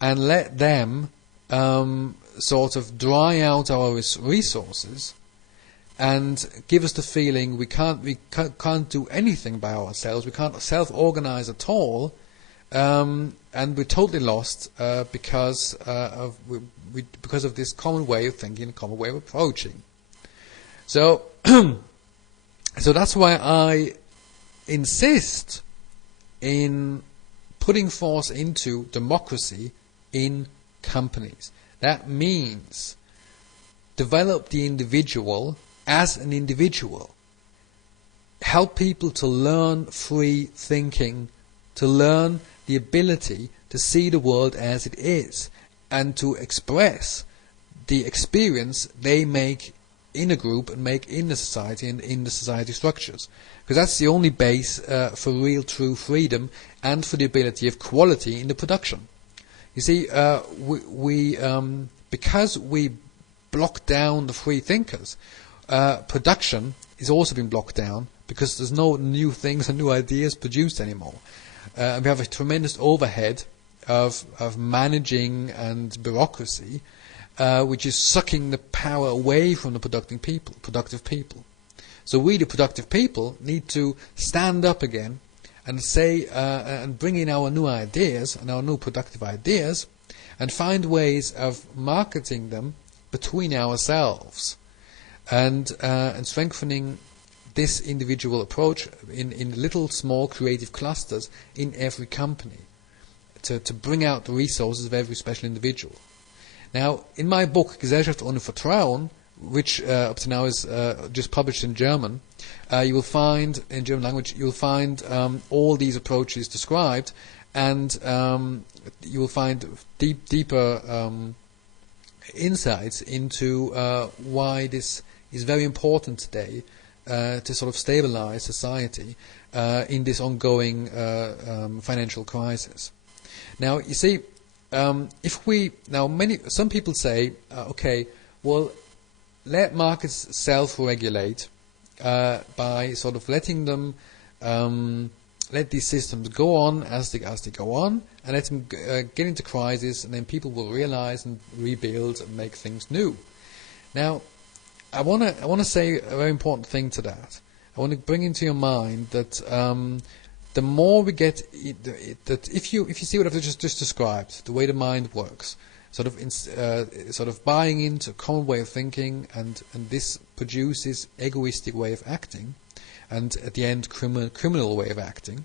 and let them sort of dry out our resources and give us the feeling we can't do anything by ourselves, we can't self-organize at all, and we're totally lost because of this common way of thinking, common way of approaching. So, so that's why I insist in putting force into democracy in companies. That means develop the individual as an individual. Help people to learn free thinking, to learn the ability to see the world as it is, and to express the experience they make in a group and make in the society and in the society structures. Because that's the only base for real true freedom and for the ability of quality in the production. You see, because we block down the free thinkers, production is also being blocked down because there's no new things and new ideas produced anymore. We have a tremendous overhead of managing and bureaucracy, which is sucking the power away from the productive people. So we, the productive people, need to stand up again and say and bring in our new ideas and our new productive ideas, and find ways of marketing them between ourselves, and strengthening this individual approach in little small creative clusters in every company to bring out the resources of every special individual. Now, in my book Gesellschaft ohne Vertrauen, which up to now is just published in German, you will find, in German language, you will find all these approaches described, and you will find deeper insights into why this is very important today to sort of stabilize society in this ongoing financial crisis. Now, you see, some people say, okay, well, let markets self-regulate by sort of letting them let these systems go on as they go on, and let them get into crisis, and then people will realize and rebuild and make things new. Now, I want to say a very important thing to that. I want to bring into your mind that the more we get that if you see what I've just described, the way the mind works, sort of buying into a common way of thinking, and this produces egoistic way of acting, and at the end criminal way of acting,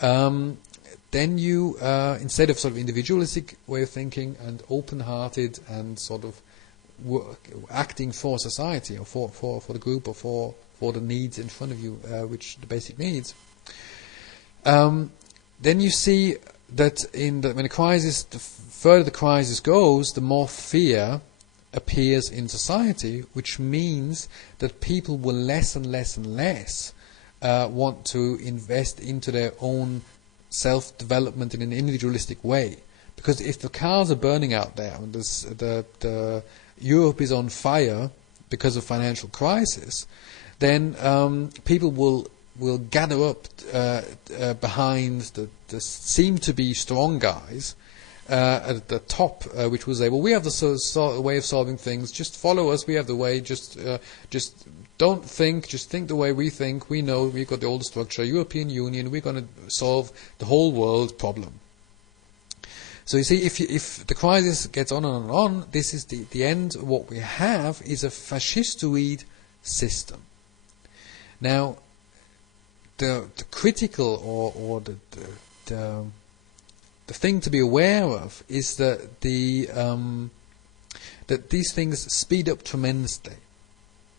then you instead of sort of individualistic way of thinking and open-hearted and sort of acting for society or for the group or for the needs in front of you, which the basic needs, then you see that when a crisis, the further the crisis goes, the more fear appears in society, which means that people will less and less and less want to invest into their own self-development in an individualistic way. Because if the cars are burning out there, and the Europe is on fire because of financial crisis, then people will gather up behind the seem to be strong guys at the top, which will say, well, we have the way of solving things, just follow us, we have the way, just don't think, just think the way we think, we know, we've got the old structure, European Union, we're going to solve the whole world problem. So you see, if the crisis gets on and on, this is the end. What we have is a fascistoid system. Now, the critical or the thing to be aware of is that that these things speed up tremendously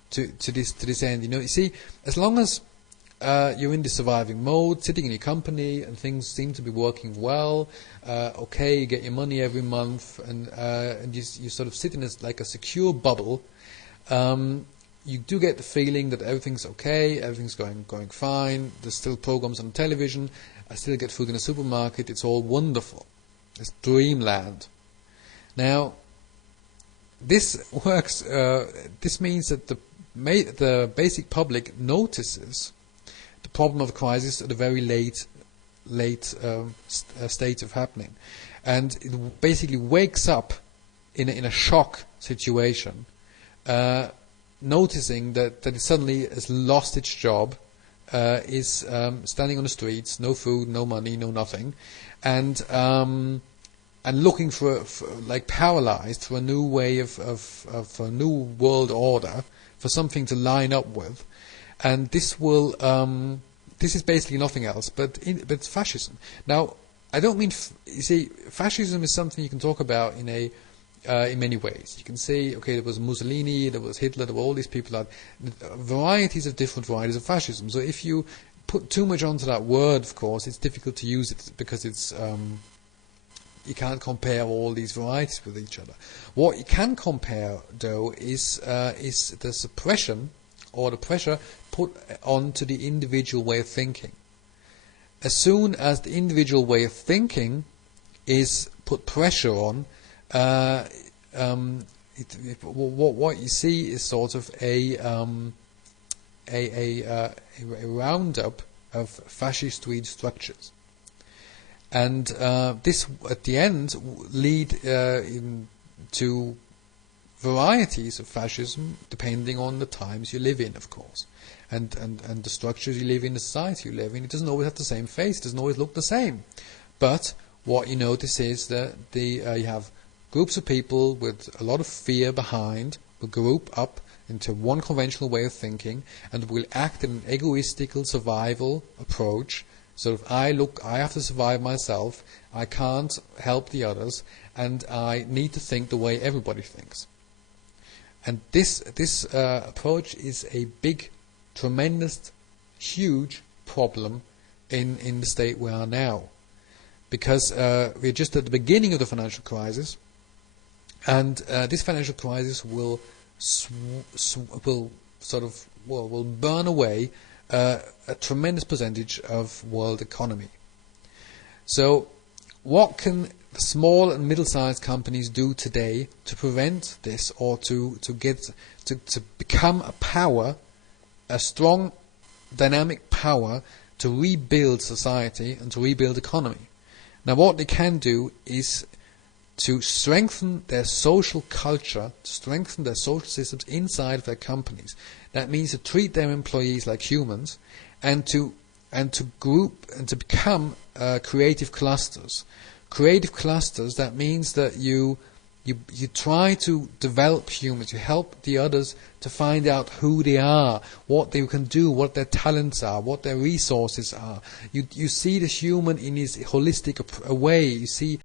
to this end. You see, as long as you're in the surviving mode, sitting in your company, and things seem to be working well. Okay, you get your money every month, and you sort of sit in like a secure bubble. You do get the feeling that everything's okay, everything's going fine. There's still programs on television. I still get food in the supermarket. It's all wonderful. It's dreamland. Now, this works. This means that the basic public notices the problem of crisis at a very late state of happening, and it basically wakes up in a shock situation, noticing that it suddenly has lost its job, is standing on the streets, no food, no money, no nothing, and looking for like paralyzed for a new way of a new world order, for something to line up with, and this will this is basically nothing else but it's fascism. Now, I don't mean you see, fascism is something you can talk about in many ways. You can say, okay, there was Mussolini, there was Hitler, there were all these people that varieties of different varieties of fascism. So if you put too much onto that word, of course, it's difficult to use it because it's you can't compare all these varieties with each other. What you can compare, though, is the suppression or the pressure put onto the individual way of thinking. As soon as the individual way of thinking is put pressure on, what you see is sort of a roundup of fascistoid structures. And this, at the end, lead to varieties of fascism, depending on the times you live in, of course, and the structures you live in, the society you live in. It doesn't always have the same face, it doesn't always look the same. But what you notice is that you have groups of people with a lot of fear behind, will group up into one conventional way of thinking, and will act in an egoistical survival approach. So if I have to survive myself, I can't help the others, and I need to think the way everybody thinks. And this approach is a big, tremendous, huge problem in the state we are now, because we're just at the beginning of the financial crisis, and this financial crisis will burn away a tremendous percentage of world economy. So what can small and middle-sized companies do today to prevent this, or to become a power, a strong dynamic power to rebuild society and to rebuild economy? Now what they can do is to strengthen their social culture, to strengthen their social systems inside of their companies. That means to treat their employees like humans, and to group and to become creative clusters. Creative clusters, that means that you try to develop humans, you help the others to find out who they are, what they can do, what their talents are, what their resources are. You see the human in his holistic way. You see